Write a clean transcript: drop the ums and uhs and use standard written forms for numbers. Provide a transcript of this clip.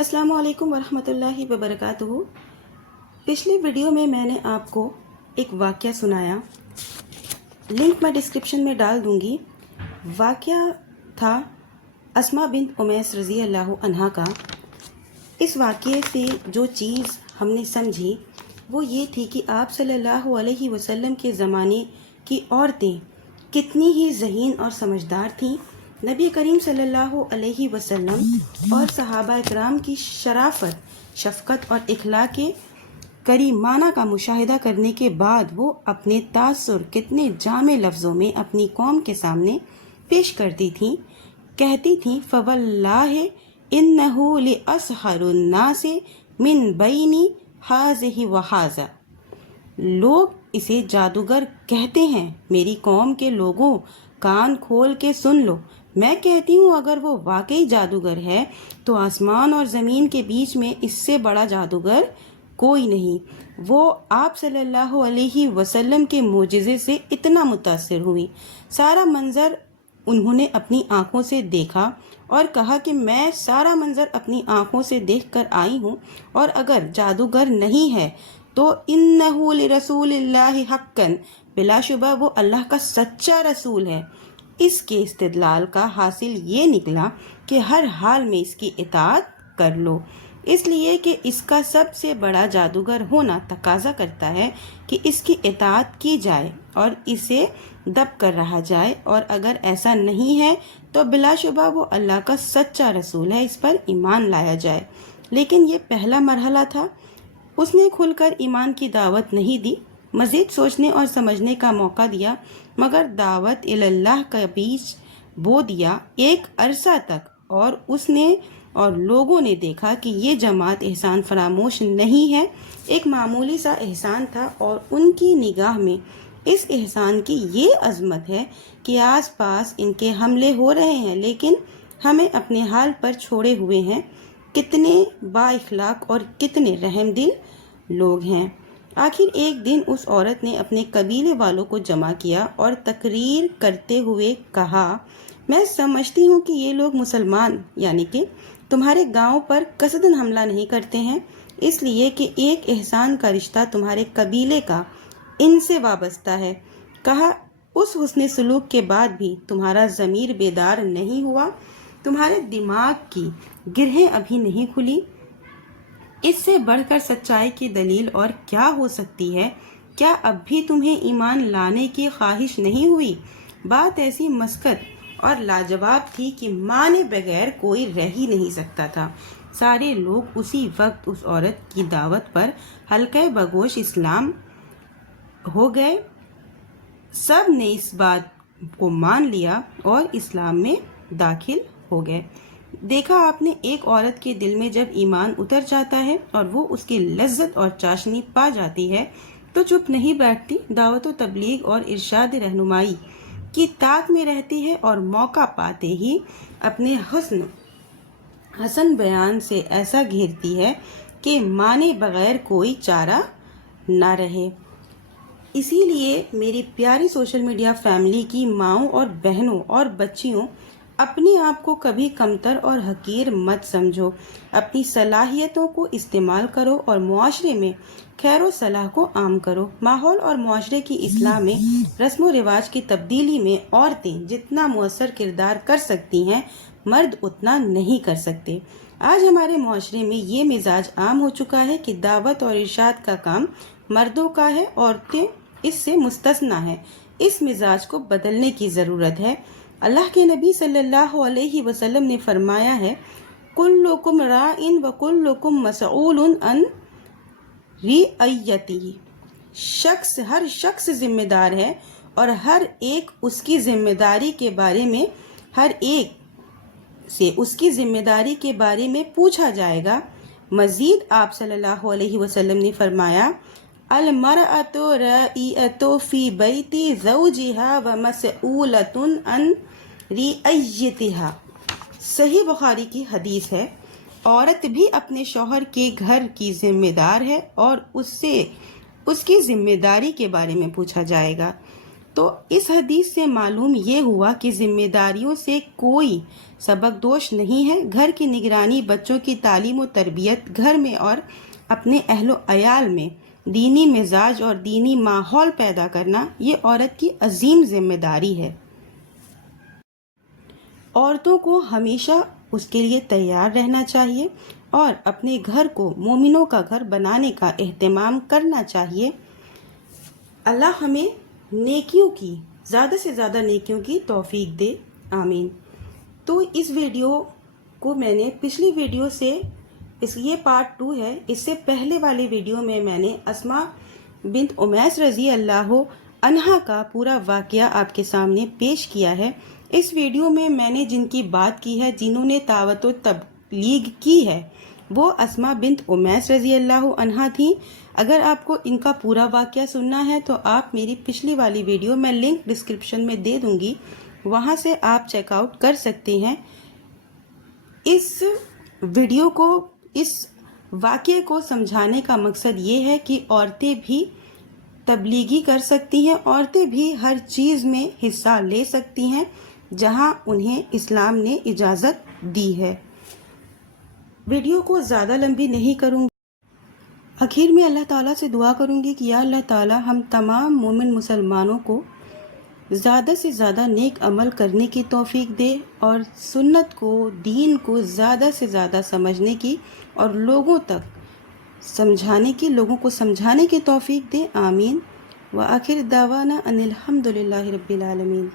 السلام علیکم ورحمۃ اللہ وبرکاتہ۔ پچھلی ویڈیو میں نے آپ کو ایک واقعہ سنایا، لنک میں ڈسکرپشن میں ڈال دوں گی۔ واقعہ تھا اسماء بنت امیس رضی اللہ عنہا کا۔ اس واقعے سے جو چیز ہم نے سمجھی وہ یہ تھی کہ آپ صلی اللہ علیہ وسلم کے زمانے کی عورتیں کتنی ہی ذہین اور سمجھدار تھیں۔ نبی کریم صلی اللہ علیہ وسلم اور صحابہ کرام کی شرافت، شفقت اور اخلاق کریمانہ کا مشاہدہ کرنے کے بعد وہ اپنے تاثر کتنے جامع لفظوں میں اپنی قوم کے سامنے پیش کرتی تھیں۔ کہتی تھیں فواللہ انہ لاسحر الناس من بین ھذہ وھذا، لوگ اسے جادوگر کہتے ہیں، میری قوم کے لوگوں کان کھول کے سن لو، میں کہتی ہوں اگر وہ واقعی جادوگر ہے تو آسمان اور زمین کے بیچ میں اس سے بڑا جادوگر کوئی نہیں۔ وہ آپ صلی اللہ علیہ وسلم کے معجزے سے اتنا متاثر ہوئی، سارا منظر انہوں نے اپنی آنکھوں سے دیکھا اور کہا کہ میں سارا منظر اپنی آنکھوں سے دیکھ کر آئی ہوں، اور اگر جادوگر نہیں ہے تو انہ لرسول اللہ حقاً، بلا شبہ وہ اللہ کا سچا رسول ہے۔ اس کے استدلال کا حاصل یہ نکلا کہ ہر حال میں اس کی اطاعت کر لو، اس لیے کہ اس کا سب سے بڑا جادوگر ہونا تقاضا کرتا ہے کہ اس کی اطاعت کی جائے اور اسے دب کر رہا جائے، اور اگر ایسا نہیں ہے تو بلا شبہ وہ اللہ کا سچا رسول ہے، اس پر ایمان لایا جائے۔ لیکن یہ پہلا مرحلہ تھا، اس نے کھل کر ایمان کی دعوت نہیں دی، مزید سوچنے اور سمجھنے کا موقع دیا، مگر دعوت اللہ کا بیچ بو دیا ایک عرصہ تک، اور اس نے اور لوگوں نے دیکھا کہ یہ جماعت احسان فراموش نہیں ہے، ایک معمولی سا احسان تھا، اور ان کی نگاہ میں اس احسان کی یہ عظمت ہے کہ آس پاس ان کے حملے ہو رہے ہیں لیکن ہمیں اپنے حال پر چھوڑے ہوئے ہیں۔ کتنے با اخلاق اور کتنے رحم دل لوگ ہیں۔ آخر ایک دن اس عورت نے اپنے قبیلے والوں کو جمع کیا اور تقریر کرتے ہوئے کہا، میں سمجھتی ہوں کہ یہ لوگ مسلمان یعنی کہ تمہارے گاؤں پر قصداً حملہ نہیں کرتے ہیں، اس لیے کہ ایک احسان کا رشتہ تمہارے قبیلے کا ان سے وابستہ ہے۔ کہا اس حسن سلوک کے بعد بھی تمہارا ضمیر بیدار نہیں ہوا، تمہارے دماغ کی گرہیں ابھی نہیں کھلی، اس سے بڑھ کر سچائی کی دلیل اور کیا ہو سکتی ہے؟ کیا اب بھی تمہیں ایمان لانے کی خواہش نہیں ہوئی؟ بات ایسی مسکت اور لاجواب تھی کہ مانے بغیر کوئی رہ ہی نہیں سکتا تھا۔ سارے لوگ اسی وقت اس عورت کی دعوت پر حلقہ بگوش اسلام ہو گئے، سب نے اس بات کو مان لیا اور اسلام میں داخل ہو گئے۔ دیکھا آپ نے، ایک عورت کے دل میں جب ایمان اتر جاتا ہے اور وہ اس کی لذت اور چاشنی پا جاتی ہے تو چپ نہیں بیٹھتی، دعوت و تبلیغ اور ارشاد رہنمائی کی طاق میں رہتی ہے، اور موقع پاتے ہی اپنے حسن بیان سے ایسا گھیرتی ہے کہ مانے بغیر کوئی چارہ نہ رہے۔ اسی لیے میری پیاری سوشل میڈیا فیملی کی ماؤں اور بہنوں اور بچیوں، اپنے آپ کو کبھی کمتر اور حقیر مت سمجھو، اپنی صلاحیتوں کو استعمال کرو اور معاشرے میں خیر و صلاح کو عام کرو۔ ماحول اور معاشرے کی اصلاح میں، رسم و رواج کی تبدیلی میں عورتیں جتنا مؤثر کردار کر سکتی ہیں، مرد اتنا نہیں کر سکتے۔ آج ہمارے معاشرے میں یہ مزاج عام ہو چکا ہے کہ دعوت اور ارشاد کا کام مردوں کا ہے، عورتیں اس سے مستثنیٰ ہیں۔ اس مزاج کو بدلنے کی ضرورت ہے۔ اللہ کے نبی صلی اللہ علیہ وسلم نے فرمایا ہے، کلکم راع وکلکم مسئول عن رعیتہ، ہر شخص ذمہ دار ہے اور ہر ایک اس کی ذمہ داری کے بارے میں پوچھا جائے گا۔ مزید آپ صلی اللہ علیہ وسلم نے فرمایا، المرأۃ راعیۃ فی بیت زوجہا ومسئولۃ عن رعیتہا۔ صحیح بخاری کی حدیث ہے، عورت بھی اپنے شوہر کے گھر کی ذمہ دار ہے اور اس سے اس کی ذمہ داری کے بارے میں پوچھا جائے گا۔ تو اس حدیث سے معلوم یہ ہوا کہ ذمہ داریوں سے کوئی سبق دوش نہیں ہے۔ گھر کی نگرانی، بچوں کی تعلیم و تربیت، گھر میں اور اپنے اہل و عیال میں دینی مزاج اور دینی ماحول پیدا کرنا، یہ عورت کی عظیم ذمہ داری ہے۔ عورتوں کو ہمیشہ اس کے لیے تیار رہنا چاہیے اور اپنے گھر کو مومنوں کا گھر بنانے کا اہتمام کرنا چاہیے۔ اللہ ہمیں نیکیوں کی، زیادہ سے زیادہ نیکیوں کی توفیق دے، آمین۔ تو اس ویڈیو کو میں نے پچھلی ویڈیو سے، یہ پارٹ 2 ہے، اس سے پہلے والی ویڈیو میں نے اسماء بنت امیس رضی اللہ عنہا کا پورا واقعہ آپ کے سامنے پیش کیا ہے۔ اس ویڈیو میں نے جن کی بات کی ہے، جنہوں نے دعوت و تبلیغ کی ہے، وہ اسماء بنت امیس رضی اللہ عنہا تھیں۔ اگر آپ کو ان کا پورا واقعہ سننا ہے تو آپ میری پچھلی والی ویڈیو، میں لنک ڈسکرپشن میں دے دوں گی، وہاں سے آپ چیک آؤٹ کر سکتے ہیں۔ اس ویڈیو کو، اس واقعے کو سمجھانے کا مقصد یہ ہے کہ عورتیں بھی تبلیغی کر سکتی ہیں، عورتیں بھی ہر چیز میں حصہ لے سکتی ہیں جہاں انہیں اسلام نے اجازت دی ہے۔ ویڈیو کو زیادہ لمبی نہیں کروں گی، آخر میں اللہ تعالیٰ سے دعا کروں گی کہ یا اللہ تعالیٰ ہم تمام مومن مسلمانوں کو زیادہ سے زیادہ نیک عمل کرنے کی توفیق دے اور سنت کو، دین کو زیادہ سے زیادہ سمجھنے کی اور لوگوں تک سمجھانے کی، لوگوں کو سمجھانے کی توفیق دے، آمین۔ وآخر دعوانا ان الحمد للہ رب العالمین۔